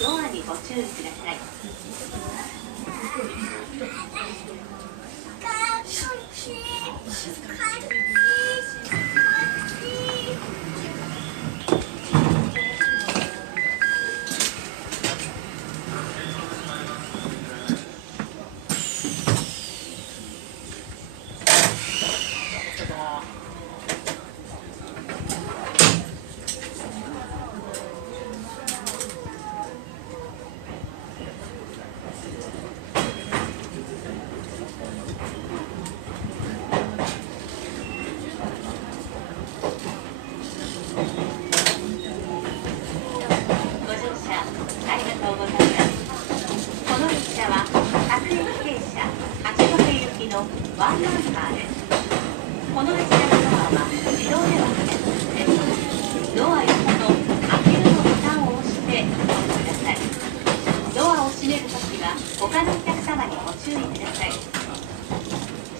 ドアにご注意ください。ワンナンバーです。この列車のドアは自動では開けません。ドア横の開けるのボタンを押してお乗りください。ドアを閉めるときは他のお客様にご注意ください。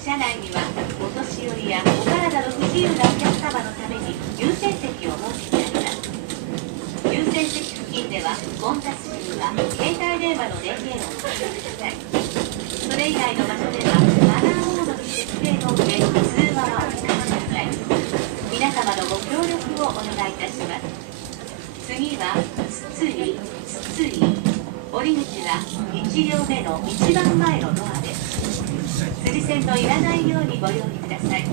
車内にはお年寄りやお体の不自由なお客様のために優先席を設けてあります。優先席付近では混雑時には携帯電話の電源をお使いください。それ以外の場所ではマナーモードに設定の上、通話はお控えください。皆様のご協力をお願いいたします。次は筒井、降り口は1両目の一番前のドアです。釣り線のいらないようにご用意ください。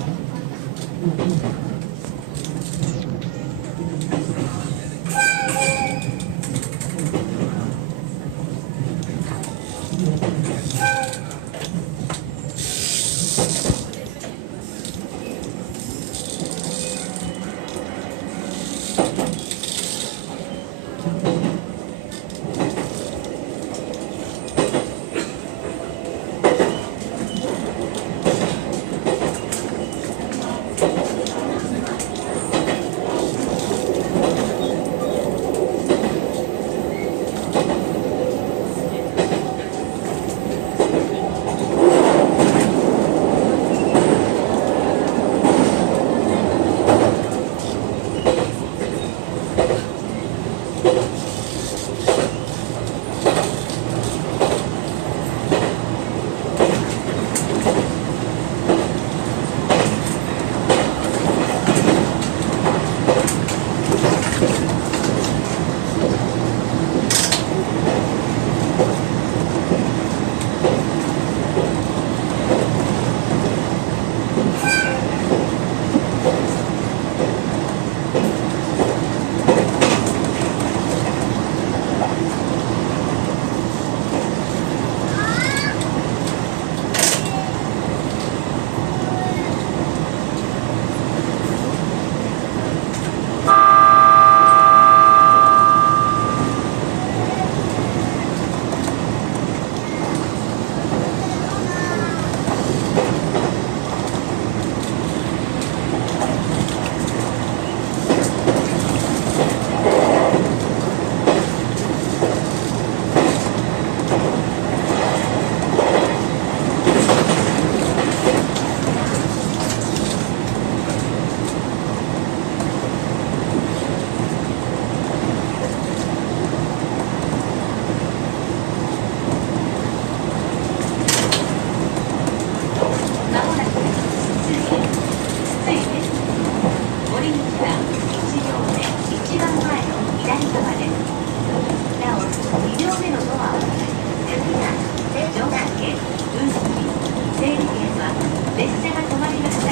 列車が止まりましたら、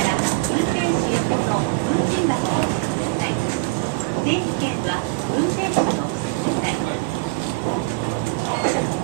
運転士横の運賃箱を押してください。定期券は運転士のお押してください。